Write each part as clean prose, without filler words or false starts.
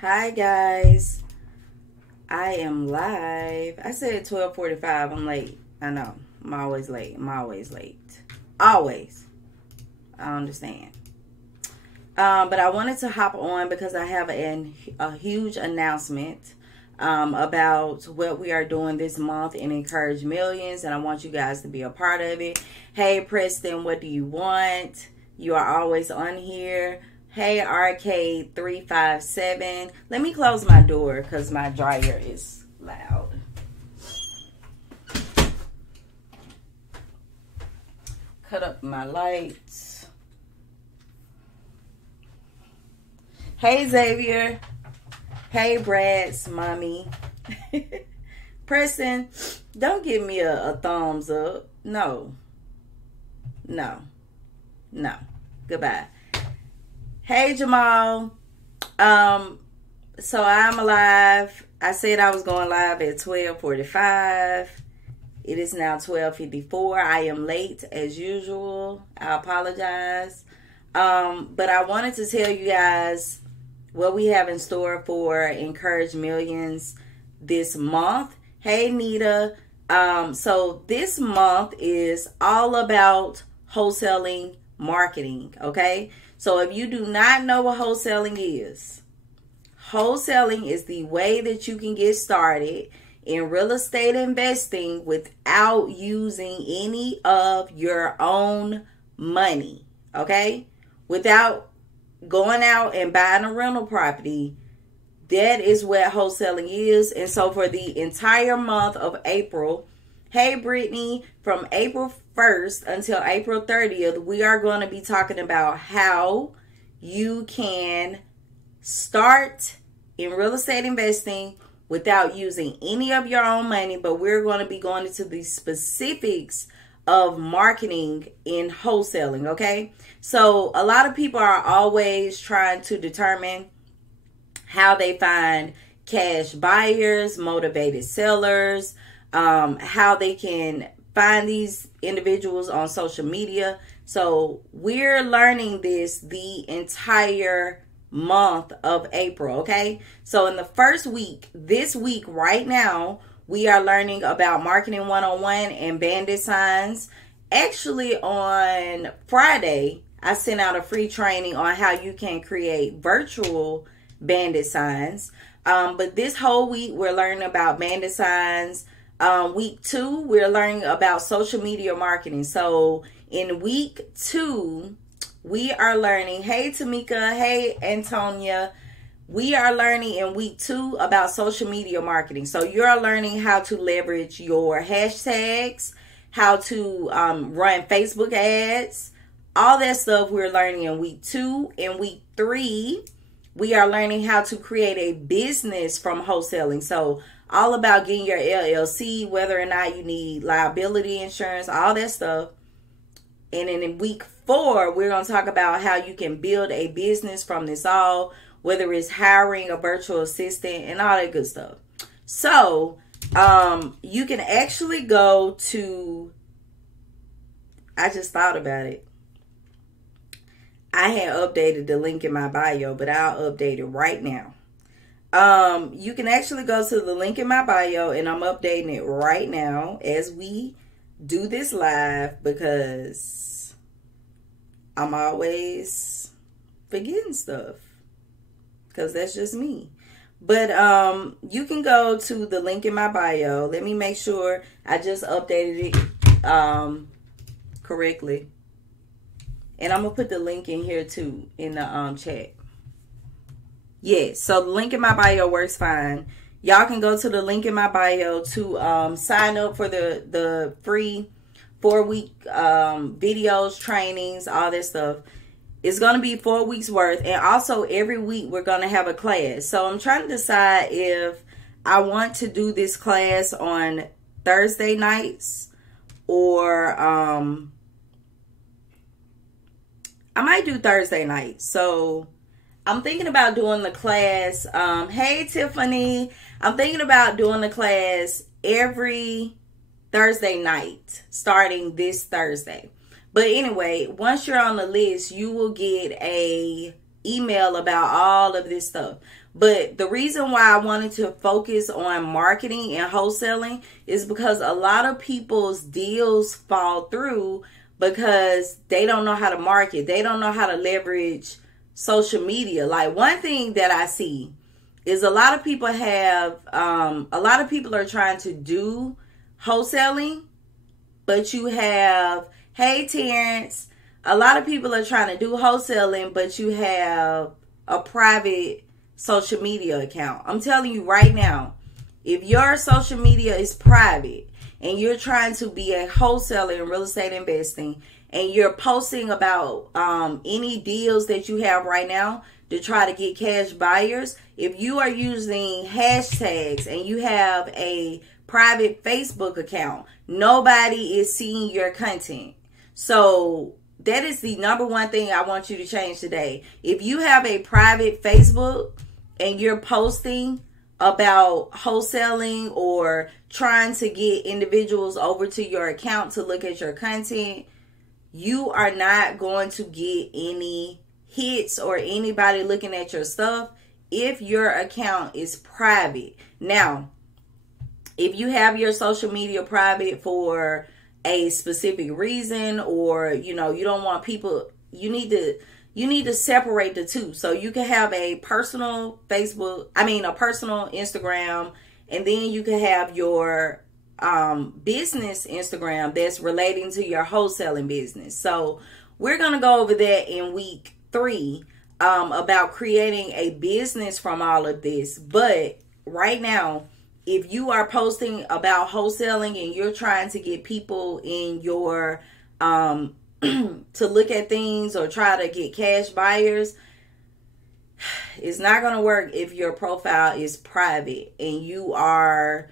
Hi guys, I am live. I said 12:45. I'm late. I know. I'm always late. I'm always late. Always. I understand. But I wanted to hop on because I have a huge announcement about what we are doing this month in Encourage Millions, and I want you guys to be a part of it. Hey Preston, what do you want? You are always on here. Hey Arcade 357. Let me close my door because my dryer is loud. Cut up my lights. Hey Xavier. Hey Brad's mommy. Preston, don't give me a thumbs up. No. Goodbye. Hey Jamal. So I'm alive. I said I was going live at 12:45. It is now 12:54. I am late as usual. I apologize. But I wanted to tell you guys what we have in store for Encourage Millions this month. Hey Nita. So this month is all about wholesaling marketing, okay? So if you do not know what wholesaling is the way that you can get started in real estate investing without using any of your own money, okay? Without going out and buying a rental property. That is what wholesaling is. And so for the entire month of April, hey Brittany, from April 1st until April 30th, we are going to be talking about how you can start in real estate investing without using any of your own money. But we're going to be going into the specifics of marketing in wholesaling, okay? So a lot of people are always trying to determine how they find cash buyers, motivated sellers, how they can find these individuals on social media. So we're learning this the entire month of April, okay? So in the first week, this week right now, we are learning about Marketing 101 and bandit signs. Actually, on Friday, I sent out a free training on how you can create virtual bandit signs. But this whole week, we're learning about bandit signs. Week 2, we're learning about social media marketing. So in week 2, we are learning, hey Tamika, hey Antonia, we are learning in week 2 about social media marketing. So you're learning how to leverage your hashtags, how to run Facebook ads, all that stuff we're learning in week 2. In week 3, we are learning how to create a business from wholesaling. So all about getting your LLC, whether or not you need liability insurance, all that stuff. And then in week 4, we're going to talk about how you can build a business from this all, whether it's hiring a virtual assistant and all that good stuff. So you can actually go to, I just thought about it. I had updated the link in my bio, but I'll update it right now. You can actually go to the link in my bio, and I'm updating it right now as we do this live because I'm always forgetting stuff because that's just me. But you can go to the link in my bio. Let me make sure I just updated it correctly. And I'm going to put the link in here too in the chat. Yes, so the link in my bio works fine. Y'all can go to the link in my bio to sign up for the free 4-week videos, trainings, all that stuff. It's going to be 4 weeks worth. And also every week we're going to have a class. So I'm trying to decide if I want to do this class on Thursday nights or I might do Thursday night. So I'm thinking about doing the class. Hey, Tiffany. I'm thinking about doing the class every Thursday night, starting this Thursday. But anyway, once you're on the list, you will get a email about all of this stuff. But the reason why I wanted to focus on marketing and wholesaling is because a lot of people's deals fall through because they don't know how to market. They don't know how to leverage social media. Like, one thing that I see is a lot of people are trying to do wholesaling, but you have, hey Terrence, a lot of people are trying to do wholesaling, but you have a private social media account. I'm telling you right now, if your social media is private and you're trying to be a wholesaler in real estate investing and you're posting about any deals that you have right now to try to get cash buyers, if you are using hashtags and you have a private Facebook account, nobody is seeing your content. So that is the number one thing I want you to change today. If you have a private Facebook and you're posting about wholesaling or trying to get individuals over to your account to look at your content, you are not going to get any hits or anybody looking at your stuff if your account is private. Now, if you have your social media private for a specific reason, or you don't want people, you need to separate the two. So you can have a personal a personal Instagram, and then you can have your business Instagram that's relating to your wholesaling business. So we're going to go over that in week 3 about creating a business from all of this. But right now, if you are posting about wholesaling and you're trying to get people in your to look at things or try to get cash buyers, it's not going to work if your profile is private and you are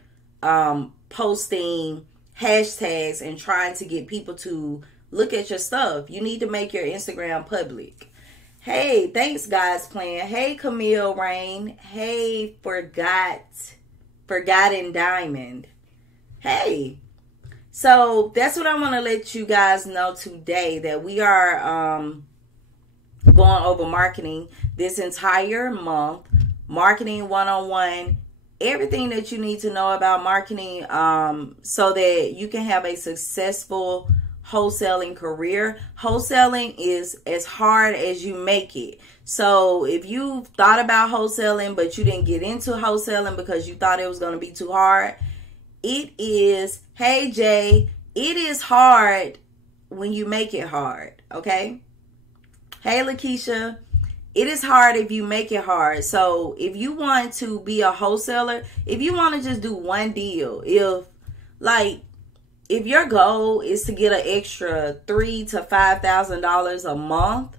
posting hashtags and trying to get people to look at your stuff. You need to make your Instagram public. Hey, thanks God's Plan. Hey, Camille Rain. Hey, Forgotten Diamond. Hey. So that's what I want to let you guys know today, that we are going over marketing this entire month. Marketing 101. Everything that you need to know about marketing so that you can have a successful wholesaling career. Wholesaling is as hard as you make it. So if you thought about wholesaling but you didn't get into wholesaling because you thought it was going to be too hard, it is, hey Jay, it is hard when you make it hard, okay? Hey Lakeisha, it is hard if you make it hard. So if you want to be a wholesaler, if you want to just do one deal, if your goal is to get an extra $3,000 to $5,000 a month,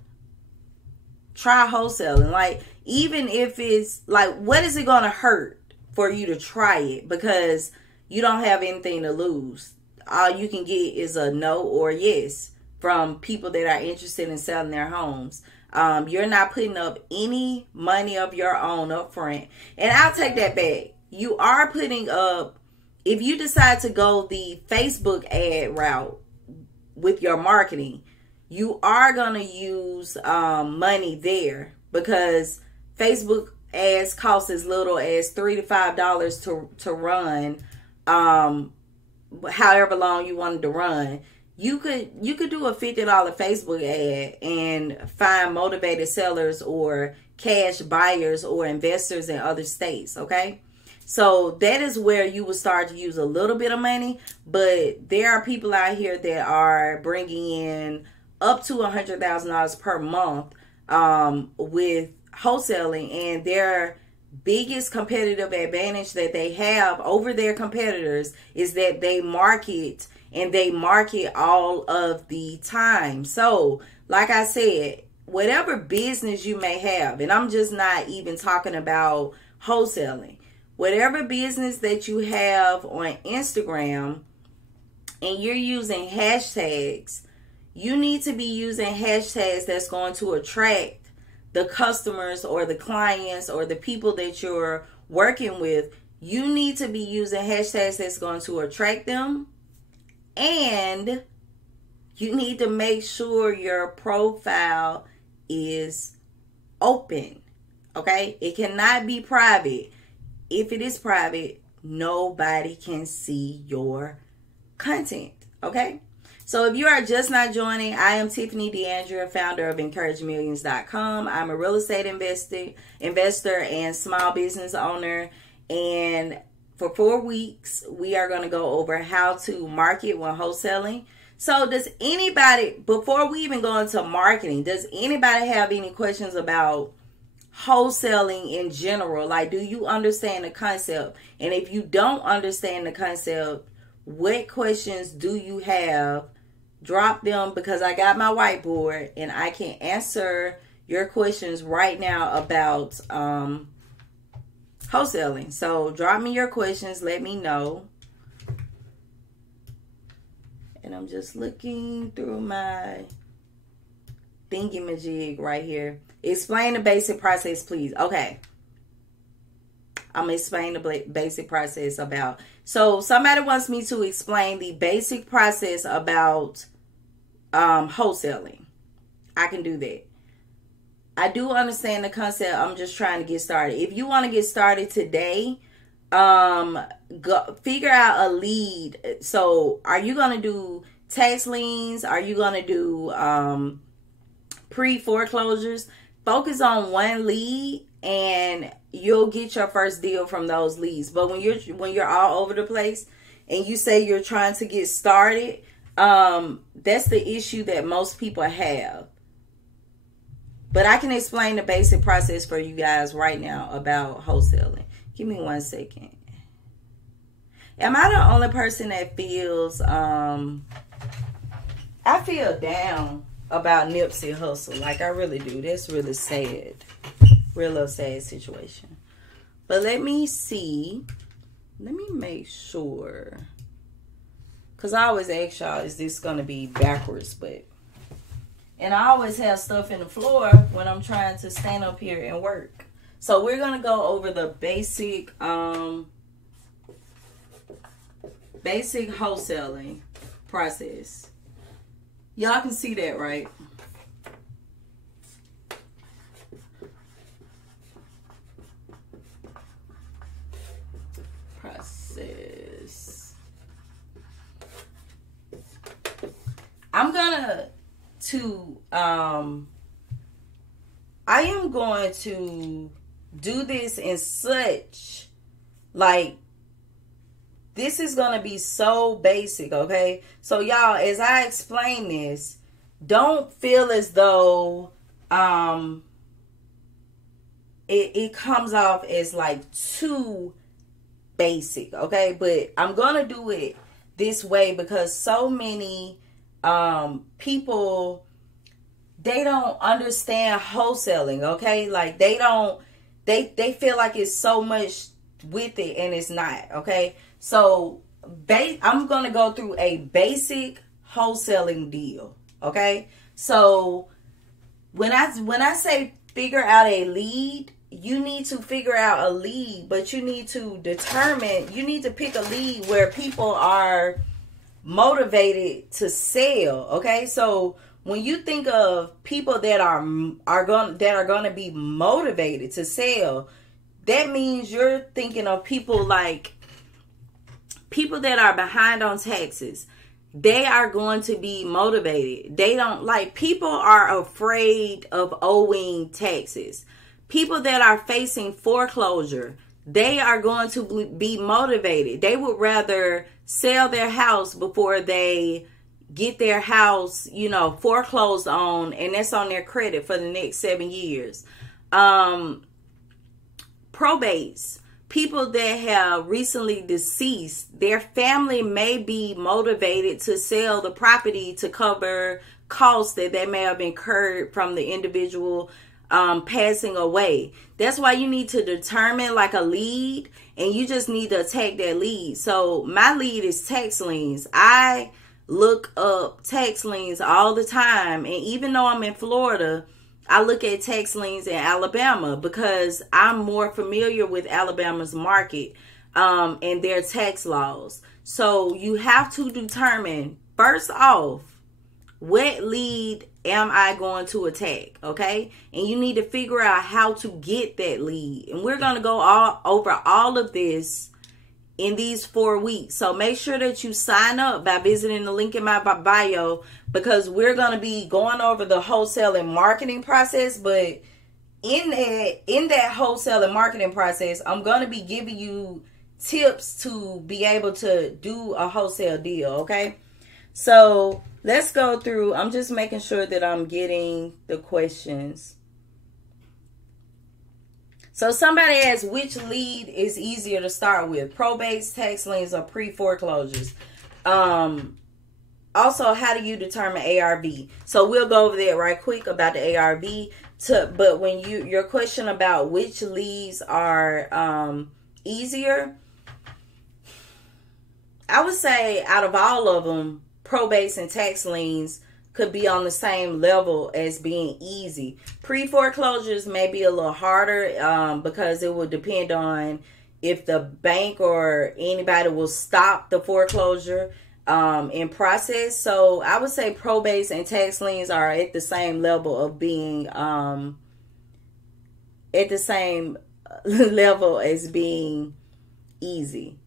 try wholesaling. Like, even if it's like, what is it going to hurt for you to try it? Because you don't have anything to lose. All you can get is a no or yes from people that are interested in selling their homes. You're not putting up any money of your own up front. And I'll take that back. You are putting up, if you decide to go the Facebook ad route with your marketing, you are going to use money there, because Facebook ads cost as little as $3 to $5 to run, however long you wanted to run. You could do a $50 Facebook ad and find motivated sellers or cash buyers or investors in other states, okay? So that is where you will start to use a little bit of money, but there are people out here that are bringing in up to $100,000 per month with wholesaling, and their biggest competitive advantage that they have over their competitors is that they market, and they market all of the time. So like I said, whatever business you may have, and I'm just not even talking about wholesaling, whatever business that you have on Instagram and you're using hashtags, you need to be using hashtags that's going to attract the customers or the clients or the people that you're working with. You need to be using hashtags that's going to attract them. And you need to make sure your profile is open. Okay? It cannot be private. If it is private, nobody can see your content. Okay? So if you are just not joining, I am Tiffany D'Andrea, founder of EncourageMillions.com. I'm a real estate investor and small business owner. And for 4 weeks, we are going to go over how to market when wholesaling. So does anybody, before we even go into marketing, does anybody have any questions about wholesaling in general? Like, do you understand the concept? And if you don't understand the concept, what questions do you have? Drop them, because I got my whiteboard and I can answer your questions right now about wholesaling. So drop me your questions. Let me know. And I'm just looking through my thingy-majig right here. Explain the basic process, please. Okay. I'm going to explain the basic process about. So somebody wants me to explain the basic process about wholesaling. I can do that. I do understand the concept. I'm just trying to get started. If you want to get started today, go figure out a lead. So are you going to do tax liens? Are you going to do pre-foreclosures? Focus on one lead and you'll get your first deal from those leads. But when you're all over the place and you say you're trying to get started, that's the issue that most people have. But I can explain the basic process for you guys right now about wholesaling. Give me 1 second. Am I the only person that feels, I feel down about Nipsey Hussle. Like, I really do. That's really sad. Real sad situation. But let me see. Let me make sure. Because I always ask y'all, is this going to be backwards? And I always have stuff in the floor when I'm trying to stand up here and work. So we're going to go over the basic wholesaling process. Y'all can see that, right? Process. I'm gonna I am going to do this in such, like, this is going to be so basic, okay? So, y'all, as I explain this, don't feel as though it comes off as, like, too basic, okay? But I'm going to do it this way because so many people, they don't understand wholesaling, okay? Like, they feel like it's so much with it and it's not, okay? So I'm going to go through a basic wholesaling deal, okay? So when I say figure out a lead, you need to figure out a lead, but you need to pick a lead where people are motivated to sell, okay? So when you think of people that are going to be motivated to sell, that means you're thinking of people like people that are behind on taxes. They are going to be motivated. They don't like, people are afraid of owing taxes. People that are facing foreclosure, they are going to be motivated. They would rather sell their house before they get their house, foreclosed on, and that's on their credit for the next 7 years. Probates, people that have recently deceased, their family may be motivated to sell the property to cover costs that they may have incurred from the individual passing away. That's why you need to determine like a lead, and you just need to attack that lead. So my lead is tax liens. I look up tax liens all the time, and even though I'm in Florida, I look at tax liens in Alabama because I'm more familiar with Alabama's market and their tax laws. So you have to determine, first off, what lead am I going to attack? Okay. And you need to figure out how to get that lead. And we're going to go over all of this in these 4 weeks. So make sure that you sign up by visiting the link in my bio, because we're going to be going over the wholesale and marketing process. But in that wholesale and marketing process, I'm going to be giving you tips to be able to do a wholesale deal. Okay. So let's go through. I'm just making sure that I'm getting the questions. So somebody asks, which lead is easier to start with? Probates, tax liens, or pre-foreclosures? Also, how do you determine ARV? So we'll go over that right quick about the ARV. But when your question about which leads are easier, I would say out of all of them, probates and tax liens could be on the same level as being easy. Pre-foreclosures may be a little harder because it will depend on if the bank or anybody will stop the foreclosure in process. So I would say probates and tax liens are at the same level of being at the same level as being easy.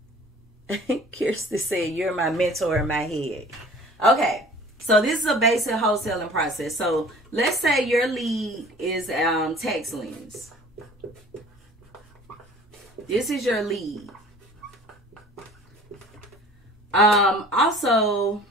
Kirsten said, you're my mentor in my head. Okay. So this is a basic wholesaling process. So let's say your lead is tax liens. This is your lead. Also,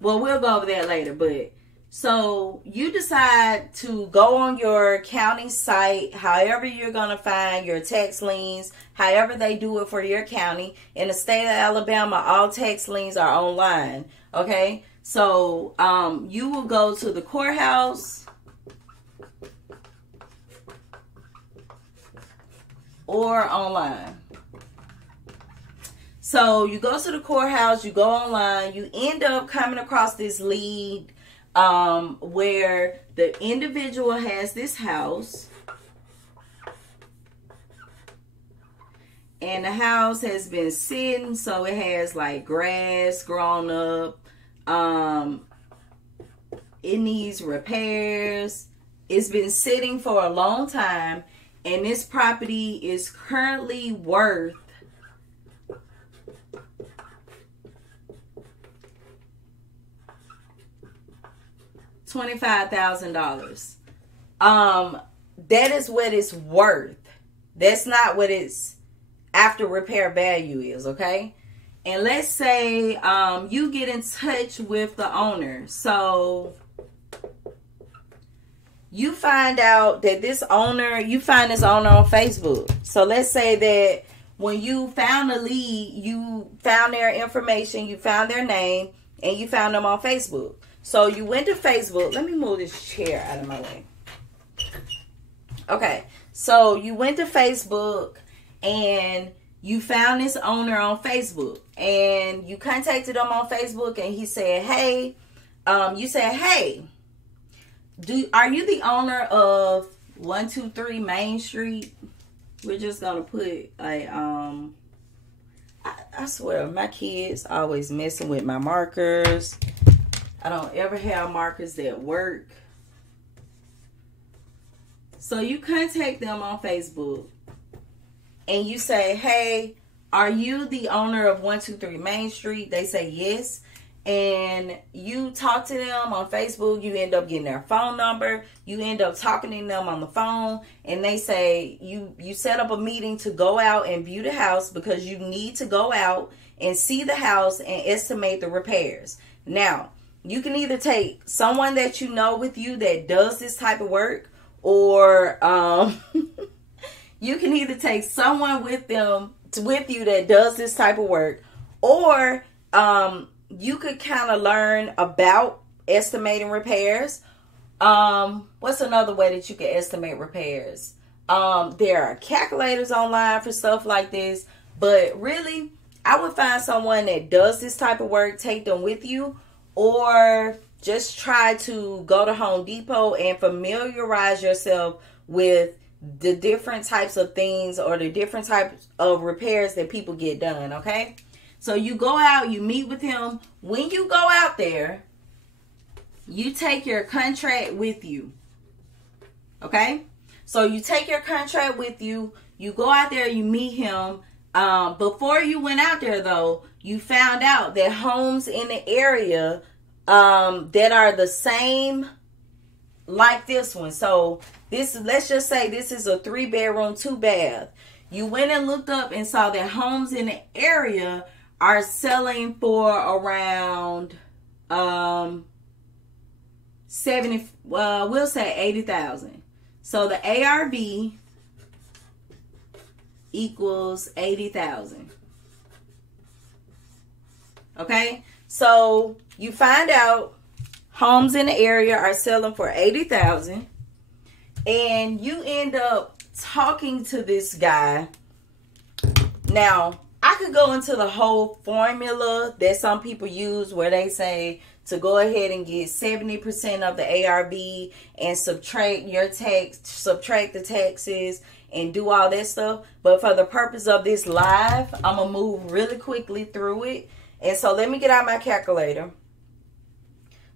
well, we'll go over that later. But so you decide to go on your county site, however you're going to find your tax liens, however they do it for your county. In the state of Alabama, all tax liens are online. Okay. So, you will go to the courthouse or online. So, you go to the courthouse, you go online, you end up coming across this lead where the individual has this house. And the house has been sitting, so it has like grass grown up. It needs repairs. It's been sitting for a long time, and this property is currently worth $25,000. That is what it's worth. That's not what its after repair value is, okay? And let's say you get in touch with the owner. So you find out that you find this owner on Facebook. So let's say that when you found a lead, you found their information, you found their name, and you found them on Facebook. So you went to Facebook. Let me move this chair out of my way. Okay. So you went to Facebook and you found this owner on Facebook, and you contacted him on Facebook, and he said, hey, you said, hey, are you the owner of 123 Main Street? We're just going to put a, I swear, my kids always messing with my markers. I don't ever have markers that work. So you contact them on Facebook. And you say, hey, are you the owner of 123 Main Street? They say yes. And you talk to them on Facebook. You end up getting their phone number. You end up talking to them on the phone. And they say you set up a meeting to go out and view the house, because you need to go out and see the house and estimate the repairs. Now, you can either take someone that you know with you that does this type of work, or you can either take someone with you that does this type of work, or you could kind of learn about estimating repairs. What's another way that you can estimate repairs? There are calculators online for stuff like this, but really, I would find someone that does this type of work, take them with you, or just try to go to Home Depot and familiarize yourself with the different types of things or the different types of repairs that people get done, okay? So you go out, you meet with him. When you go out there, you take your contract with you. Okay? So you take your contract with you. You go out there, you meet him. Before you went out there, though, you found out that homes in the area that are the same like this one. So this, let's just say this is a 3-bedroom, 2-bath. You went and looked up and saw that homes in the area are selling for around 70, we'll say 80,000. So the ARV equals 80,000. Okay, so you find out homes in the area are selling for 80,000, and you end up talking to this guy. Now, I could go into the whole formula that some people use where they say to go ahead and get 70% of the ARV and subtract your tax, subtract the taxes, and do all that stuff. But for the purpose of this live, I'm going to move really quickly through it. And so let me get out my calculator.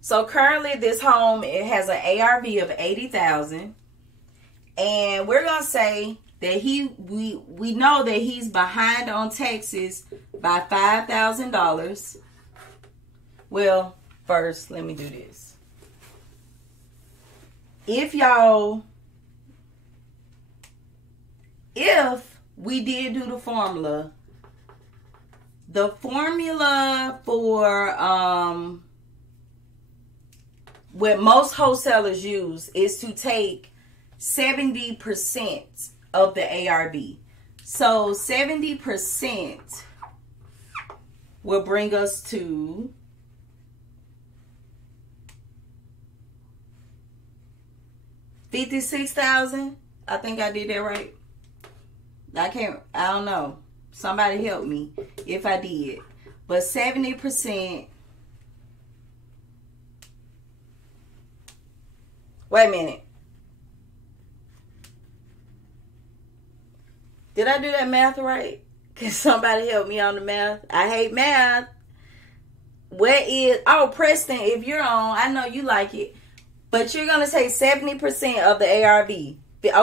So currently this home, it has an ARV of 80,000. And we're going to say that we know that he's behind on taxes by $5,000. Well, first, let me do this. If we did do the formula for what most wholesalers use is to take 70% of the ARV. So 70% will bring us to $56,000. I think I did that right. I don't know. Somebody help me if I did. But 70%. Wait a minute. Did I do that math right? Can somebody help me on the math? I hate math. Where is... Oh, Preston, if you're on, I know you like it. But you're going to say 70% of the ARV.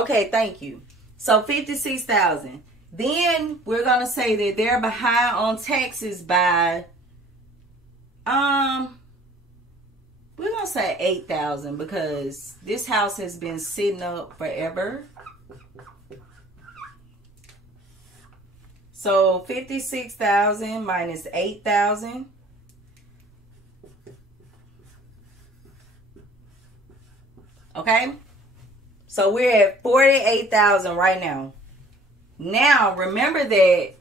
Okay, thank you. So 56,000. Then we're going to say that they're behind on taxes by... We're going to say 8,000 because this house has been sitting up forever. So 56,000 minus 8,000. Okay? So we're at 48,000 right now. Now, remember that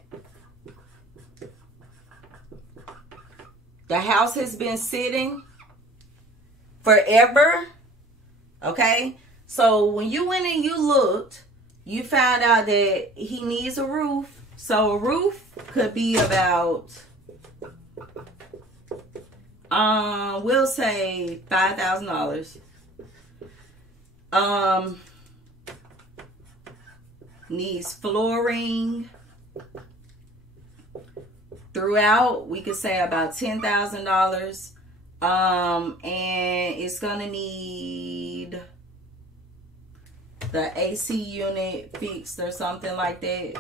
the house has been sitting forever. Okay? So when you went and you looked, you found out that he needs a roof. So a roof could be about, we'll say $5,000. Needs flooring throughout. We could say about $10,000. And it's gonna need the AC unit fixed or something like that.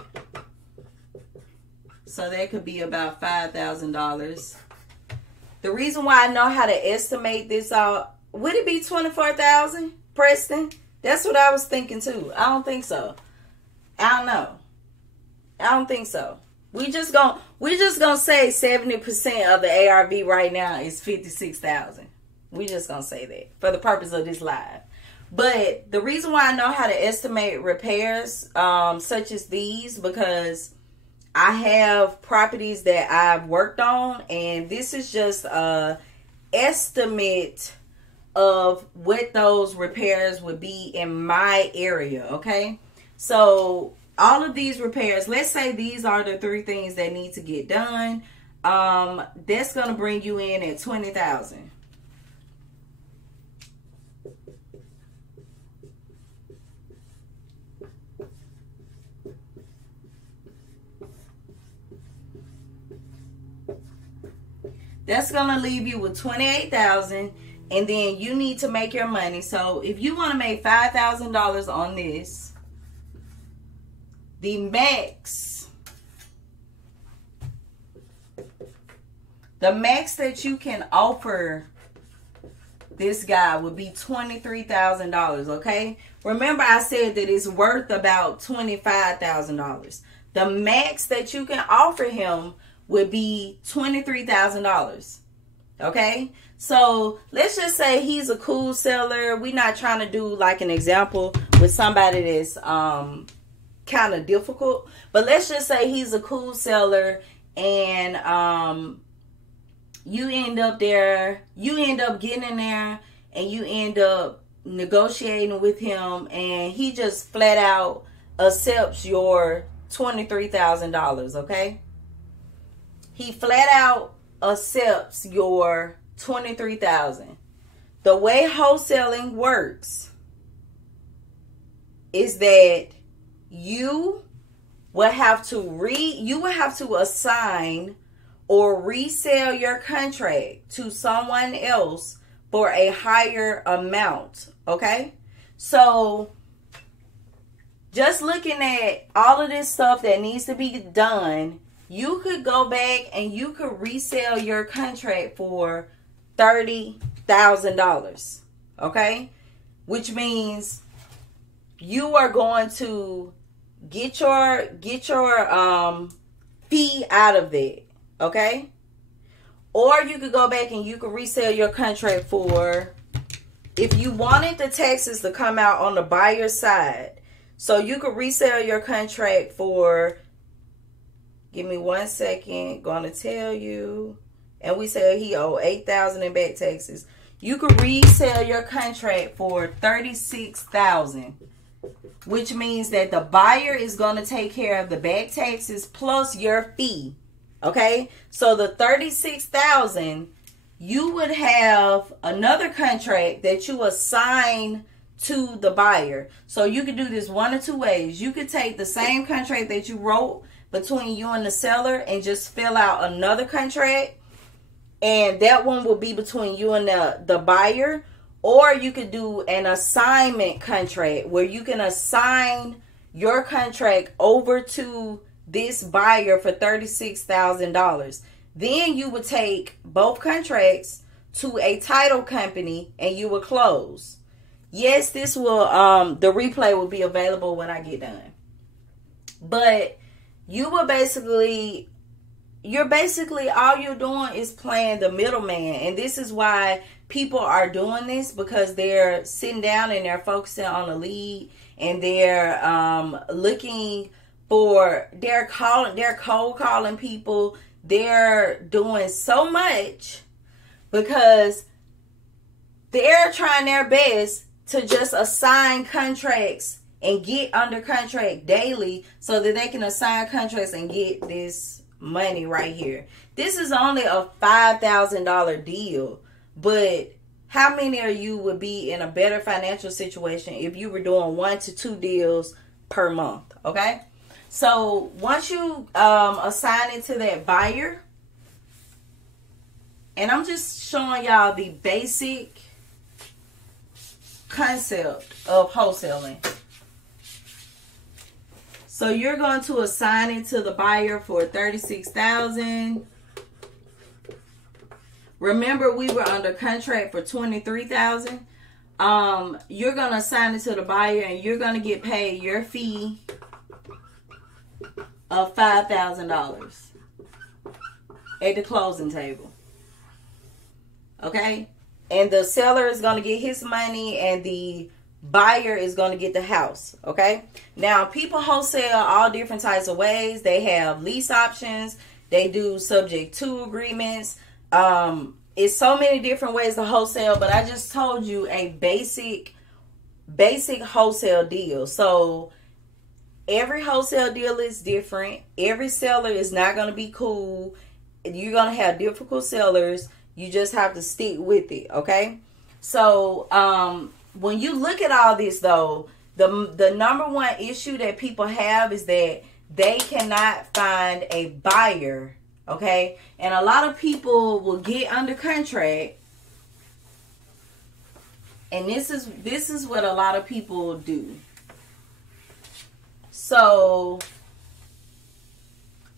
So that could be about $5,000. The reason why I know how to estimate this out, would it be 24,000, Preston? That's what I was thinking too. I don't think so. I don't know. I don't think so. We just gonna say 70% of the ARV right now is 56,000. We just gonna say that for the purpose of this live. But the reason why I know how to estimate repairs such as these, because I have properties that I've worked on, and this is just a estimate of what those repairs would be in my area, okay? So all of these repairs, let's say these are the 3 things that need to get done. That's going to bring you in at 20,000. That's going to leave you with 28,000. and then you need to make your money. So if you want to make $5,000 on this, the max that you can offer this guy would be $23,000, okay? Remember I said that it's worth about $25,000. The max that you can offer him would be $23,000, okay? So let's just say he's a cool seller. We're not trying to do like an example with somebody that's kind of difficult, but let's just say he's a cool seller, and you end up getting in there, and you end up negotiating with him, and he just flat out accepts your $23,000, okay? He flat out accepts your $23,000. The way wholesaling works is that you will have to assign or resell your contract to someone else for a higher amount, okay? So just looking at all of this stuff that needs to be done, you could go back and you could resell your contract for $30,000, okay? Which means you are going to get your fee out of that, okay? Or you could go back and you could resell your contract for, if you wanted the taxes to come out on the buyer's side, so you could resell your contract for, give me 1 second, gonna tell you, and we said he owed $8,000 in back taxes. You could resell your contract for $36,000, which means that the buyer is going to take care of the back taxes plus your fee. Okay, so the $36,000, you would have another contract that you assign to the buyer. So you could do this one or two ways. You could take the same contract that you wrote between you and the seller and just fill out another contract, and that one will be between you and the buyer. Or you could do an assignment contract where you can assign your contract over to this buyer for $36,000. Then you would take both contracts to a title company and you would close. Yes, this will the replay will be available when I get done. But you will basically all you're doing is playing the middleman, and this is why people are doing this, because they're sitting down and they're focusing on a lead, and they're looking for, they're cold calling people, they're doing so much because they're trying their best to just assign contracts and get under contract daily so that they can assign contracts and get this money right here. This is only a $5,000 deal, but how many of you would be in a better financial situation if you were doing 1 to 2 deals per month? Okay, so once you assign it to that buyer, and I'm just showing y'all the basic concept of wholesaling. So you're going to assign it to the buyer for $36,000. Remember, we were under contract for $23,000. You're going to assign it to the buyer, and you're going to get paid your fee of $5,000 at the closing table. Okay? And the seller is going to get his money, and the buyer is going to get the house. Okay? Now, people wholesale all different types of ways. They have lease options. They do subject to agreements. It's so many different ways to wholesale, but I just told you a basic wholesale deal. So every wholesale deal is different. Every seller is not going to be cool. You're going to have difficult sellers. You just have to stick with it, okay? So when you look at all this, though, the number one issue that people have is that they cannot find a buyer, okay? And a lot of people will get under contract And this is what a lot of people do. So,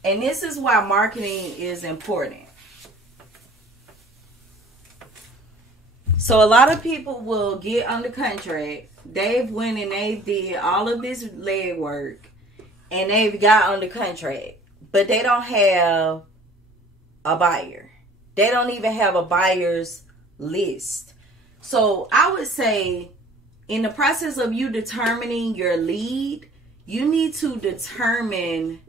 and this is why marketing is important. So a lot of people will get under contract. They've went and they did all of this legwork and they've got under contract, but they don't have a buyer. They don't even have a buyer's list. So I would say in the process of you determining your lead, you need to determine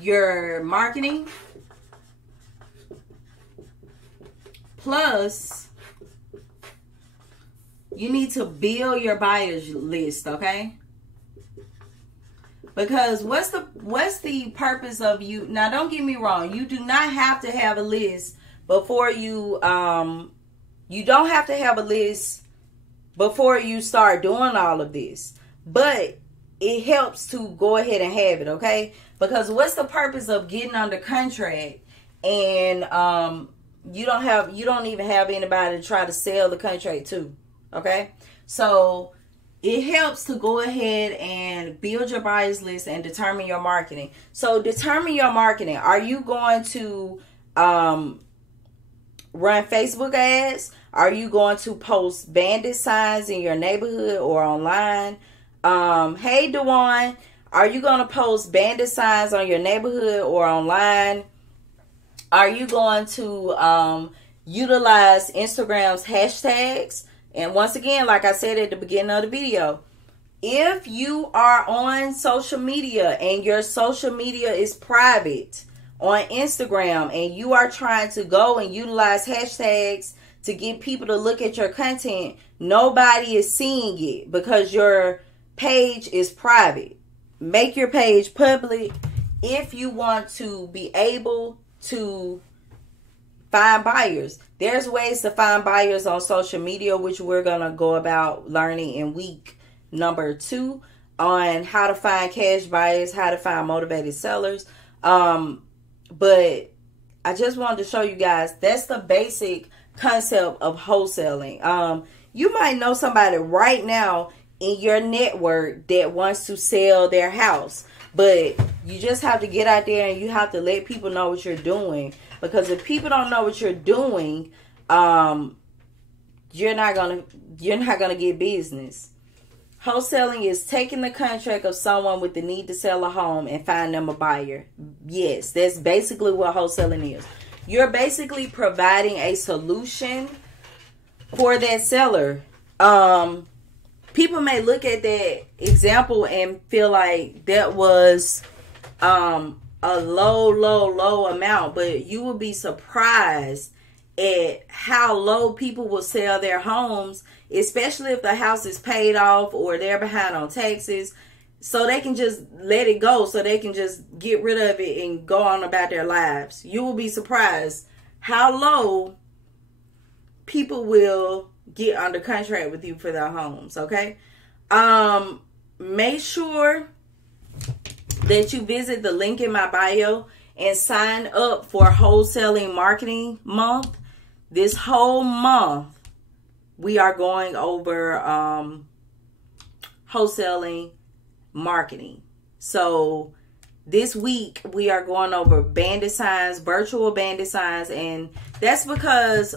your marketing plus you need to build your buyer's list, okay? Because what's the purpose of you? Now, don't get me wrong. You do not have to have a list before you you don't have to have a list before you start doing all of this. But it helps to go ahead and have it, okay? Because what's the purpose of getting under contract and you don't even have anybody to try to sell the contract to, okay? So it helps to go ahead and build your buyers list and determine your marketing. So determine your marketing. Are you going to run Facebook ads? Are you going to post bandit signs in your neighborhood or online? Hey, Dewan, are you going to post bandit signs on your neighborhood or online? Are you going to utilize Instagram's hashtags? And once again, like I said at the beginning of the video, if you are on social media and your social media is private on Instagram and you are trying to go and utilize hashtags to get people to look at your content, nobody is seeing it because your page is private. Make your page public if you want to be able to find buyers. There's ways to find buyers on social media, which we're going to go about learning in week number 2 on how to find cash buyers, how to find motivated sellers. But I just wanted to show you guys that's the basic concept of wholesaling. You might know somebody right now in your network that wants to sell their house, but you just have to get out there and you have to let people know what you're doing. Because if people don't know what you're doing, you're not gonna get business. Wholesaling is taking the contract of someone with the need to sell a home and find them a buyer. Yes, that's basically what wholesaling is. You're basically providing a solution for that seller. People may look at that example and feel like that was a low amount, but you will be surprised at how low people will sell their homes, especially if the house is paid off or they're behind on taxes, so they can just let it go, so they can just get rid of it and go on about their lives. You will be surprised how low people will get under contract with you for their homes, okay? Make sure that you visit the link in my bio and sign up for Wholesaling Marketing Month. This whole month, we are going over wholesaling marketing. So this week, we are going over bandit signs, virtual bandit signs, and that's because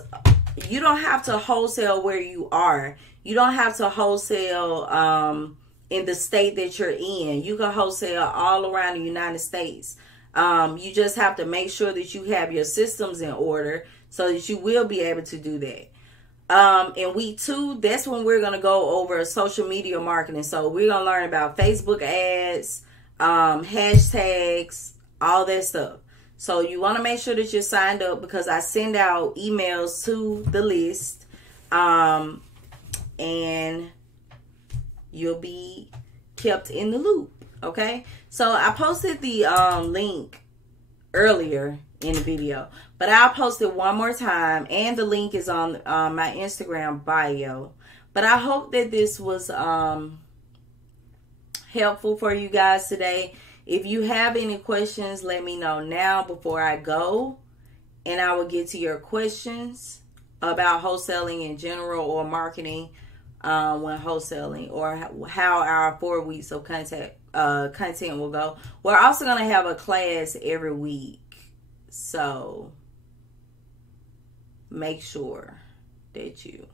you don't have to wholesale where you are. You don't have to wholesale in the state that you're in. You can wholesale all around the United States. You just have to make sure that you have your systems in order so that you will be able to do that. In week 2, that's when we're going to go over social media marketing. So we're going to learn about Facebook ads, hashtags, all that stuff. So you want to make sure that you're signed up because I send out emails to the list. And you'll be kept in the loop, okay? So I posted the link earlier in the video, but I'll post it one more time, and the link is on my Instagram bio. But I hope that this was helpful for you guys today. If you have any questions, let me know now before I go. and I will get to your questions about wholesaling in general or marketing when wholesaling, or how our 4 weeks of content will go. We're also going to have a class every week, so make sure that you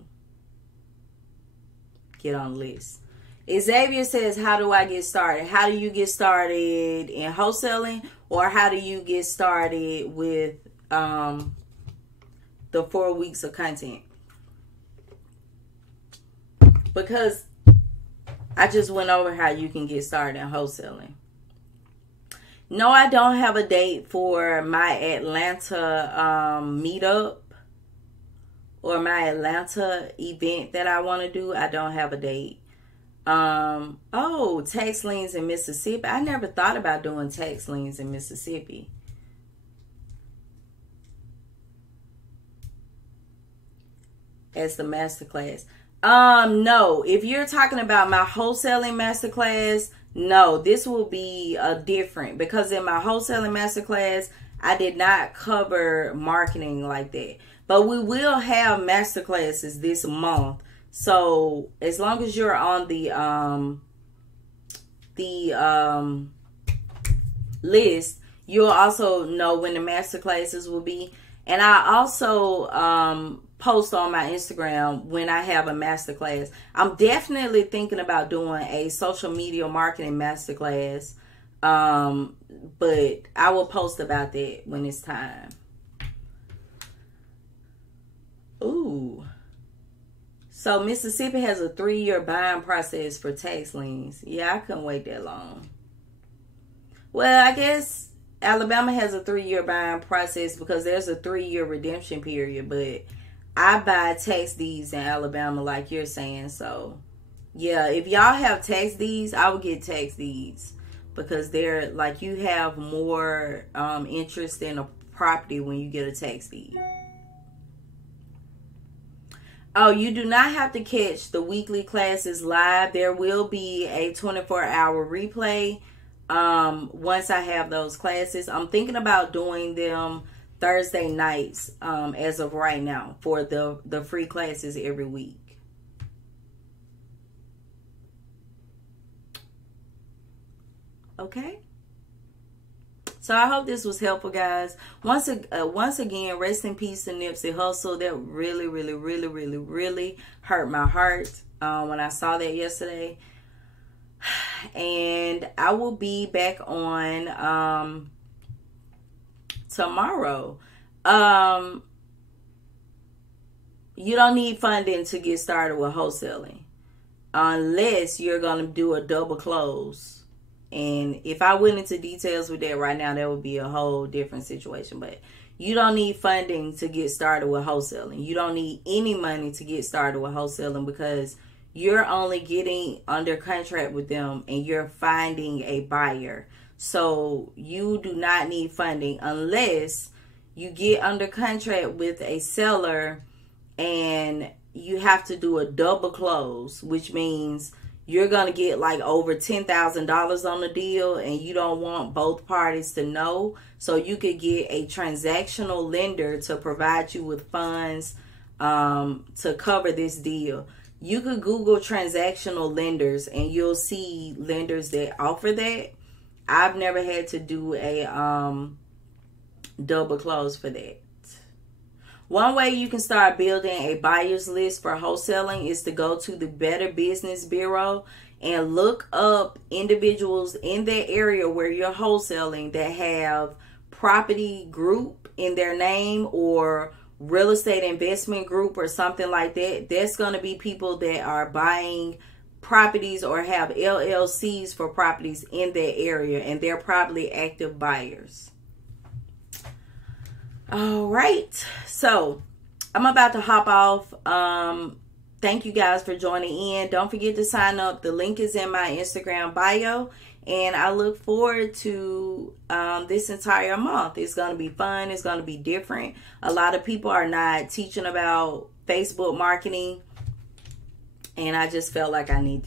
get on the list. Xavier says, how do I get started? How do you get started in wholesaling, or how do you get started with the 4 weeks of content? Because I just went over how you can get started in wholesaling. No, I don't have a date for my Atlanta meetup or my Atlanta event that I want to do. I don't have a date. Oh, tax liens in Mississippi. I never thought about doing tax liens in Mississippi. As the masterclass. No, if you're talking about my wholesaling masterclass, no, this will be different, because in my wholesaling masterclass, I did not cover marketing like that. But we will have masterclasses this month. So as long as you're on the list, you'll also know when the masterclasses will be. And I also post on my Instagram when I have a masterclass. I'm definitely thinking about doing a social media marketing masterclass, but I will post about that when it's time. Ooh. So Mississippi has a 3-year buying process for tax liens. Yeah, I couldn't wait that long. Well, I guess Alabama has a 3-year buying process because there's a 3-year redemption period, but I buy tax deeds in Alabama like you're saying. So yeah, if y'all have tax deeds, I would get tax deeds, because they're like, you have more interest in a property when you get a tax deed. Oh, you do not have to catch the weekly classes live. There will be a 24-hour replay once I have those classes. I'm thinking about doing them Thursday nights as of right now for the free classes every week. Okay. So I hope this was helpful, guys. Once again, rest in peace to Nipsey Hussle. That really, really, really, really, really hurt my heart when I saw that yesterday. And I will be back on tomorrow. You don't need funding to get started with wholesaling unless you're going to do a double close. And if I went into details with that right now, that would be a whole different situation. But you don't need funding to get started with wholesaling. You don't need any money to get started with wholesaling, because you're only getting under contract with them and you're finding a buyer. So you do not need funding unless you get under contract with a seller and you have to do a double close, which means you're going to get like over $10,000 on the deal, and you don't want both parties to know. So you could get a transactional lender to provide you with funds to cover this deal. You could Google transactional lenders and you'll see lenders that offer that. I've never had to do a double close for that. One way you can start building a buyer's list for wholesaling is to go to the Better Business Bureau and look up individuals in that area where you're wholesaling that have property group in their name or real estate investment group or something like that. That's going to be people that are buying properties or have LLCs for properties in that area, and they're probably active buyers. All right, so I'm about to hop off. Thank you guys for joining in. Don't forget to sign up. The link is in my Instagram bio, and I look forward to this entire month. It's going to be fun. It's going to be different. A lot of people are not teaching about Facebook marketing, and I just felt like I need to